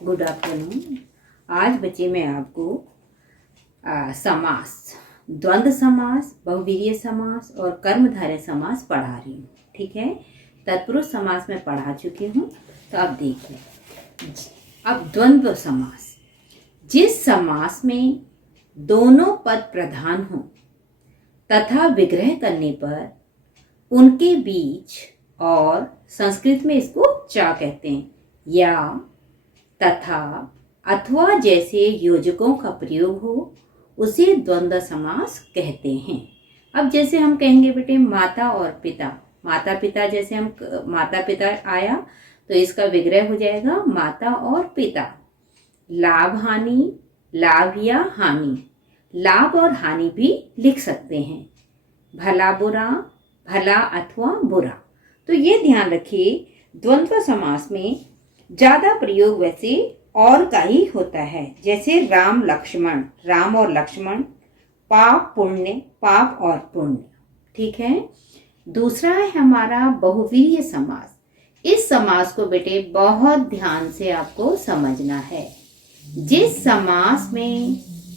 Good afternoon. आज बच्चे मैं आपको समास, द्वंद्व समास, बहुव्रीहि समास और कर्मधारय समास पढ़ा रही हूँ। ठीक है, तत्पुरुष समास में पढ़ा चुकी हूँ। तो अब देखिए, अब द्वंद्व समास, जिस समास में दोनों पद प्रधान हों तथा विग्रह करने पर उनके बीच, और संस्कृत में इसको चा कहते हैं, या, तथा, अथवा जैसे योजकों का प्रयोग हो उसे द्वंद्व समास कहते हैं। अब जैसे हम कहेंगे बेटे माता और पिता, माता पिता, जैसे हम माता पिता आया तो इसका विग्रह हो जाएगा माता और पिता। लाभ हानि, लाभ या हानि, लाभ और हानि भी लिख सकते हैं। भला बुरा, भला अथवा बुरा। तो ये ध्यान रखिए, द्वंद्व समास में ज्यादा प्रयोग वैसे और का ही होता है, जैसे राम लक्ष्मण, राम और लक्ष्मण, पाप पुण्य, पाप और पुण्य। ठीक है। दूसरा है हमारा बहुव्रीहि समास। इस समास को बेटे बहुत ध्यान से आपको समझना है। जिस समास में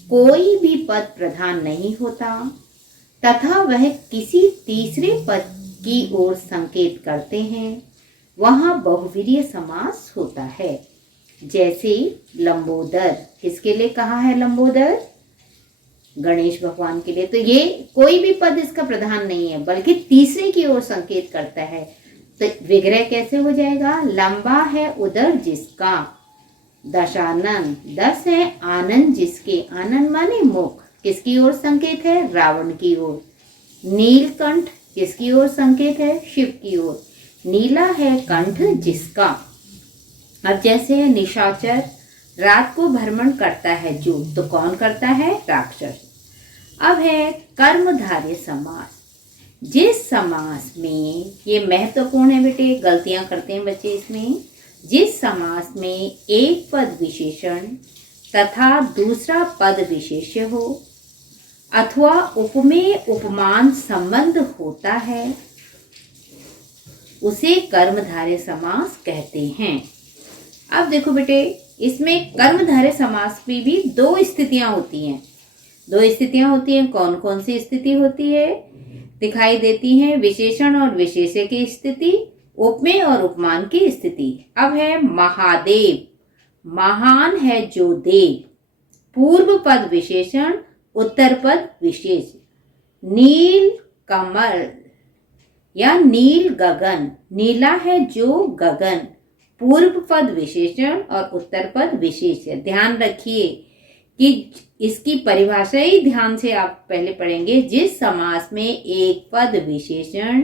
कोई भी पद प्रधान नहीं होता तथा वह किसी तीसरे पद की ओर संकेत करते हैं, वहां बहुव्रीहि समास होता है। जैसे लंबोदर, किसके लिए कहा है लंबोदर? गणेश भगवान के लिए। तो ये कोई भी पद इसका प्रधान नहीं है बल्कि तीसरे की ओर संकेत करता है। तो विग्रह कैसे हो जाएगा? लंबा है उदर जिसका, दशानन, 10 है आनंद जिसके, आनंद माने मुख, किसकी ओर संकेत है? रावण की ओर। नीलकंठ, किसकी ओर संकेत है? शिव की ओर। नीला है कंठ जिसका। अब जैसे निशाचर, रात को भ्रमण करता है जो, तो कौन करता है? राक्षस। अब है कर्मधारय समास। जिस समास में, ये महत्वपूर्ण है बेटे, गलतियां करते हैं बच्चे इसमें, जिस समास में एक पद विशेषण तथा दूसरा पद विशेष्य हो अथवा उपमेय उपमान संबंध होता है उसे कर्मधारय समास कहते हैं। अब देखो बेटे, इसमें कर्मधारय समास में भी दो स्थितियां होती हैं। दो स्थितियां होती हैं। कौन कौन सी स्थिति होती है? दिखाई देती हैं विशेषण और विशेष्य की स्थिति, उपमेय और उपमान की स्थिति। अब है महादेव, महान है जो देव, पूर्व पद विशेषण, उत्तर पद विशेष। नील कमल या नील गगन, नीला है जो गगन, पूर्व पद विशेषण और उत्तर पद विशेष है। ध्यान रखिए कि इसकी परिभाषा ही ध्यान से आप पहले पढ़ेंगे। जिस समास में एक पद विशेषण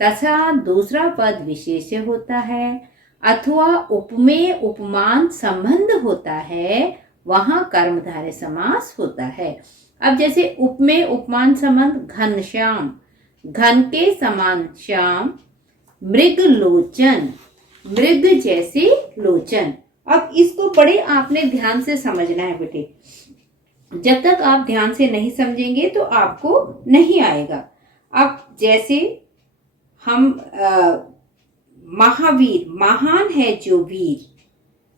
तथा दूसरा पद विशेष्य होता है अथवा उपमेय उपमान संबंध होता है, वहां कर्मधारय समास होता है। अब जैसे उपमेय उपमान संबंध, घनश्याम, घन के समान श्याम, मृग लोचन, मृग जैसे लोचन। अब इसको बड़े आपने ध्यान से समझना है बेटे। जब तक आप ध्यान से नहीं समझेंगे तो आपको नहीं आएगा। अब जैसे हम महावीर, महान है जो वीर,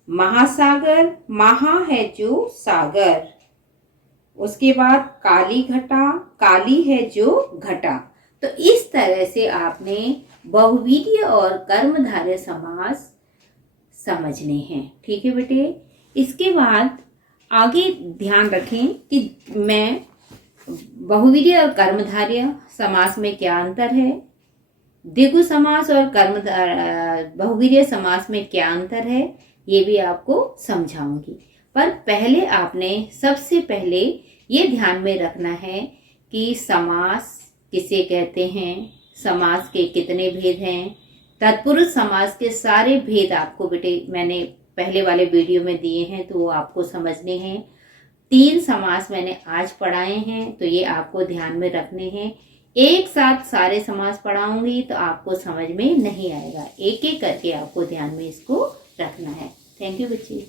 महासागर, महा है जो सागर। उसके बाद काली घटा, काली है जो घटा। तो इस तरह से आपने बहुव्रीहि और कर्मधारय समास समझने हैं। ठीक है बेटे। इसके बाद आगे ध्यान रखें कि मैं बहुव्रीहि और कर्मधारय समास में क्या अंतर है, द्विगु समास और बहुव्रीहि समास में क्या अंतर है, ये भी आपको समझाऊंगी। पर पहले आपने सबसे पहले ये ध्यान में रखना है कि समास किसे कहते हैं, समास के कितने भेद हैं। तत्पुरुष समास के सारे भेद आपको बेटे मैंने पहले वाले वीडियो में दिए हैं, तो वो आपको समझने हैं। 3 समास मैंने आज पढ़ाए हैं, तो ये आपको ध्यान में रखने हैं। एक साथ सारे समास पढ़ाऊंगी तो आपको समझ में नहीं आएगा, एक एक करके आपको ध्यान में इसको रखना है। थैंक यू बच्चे।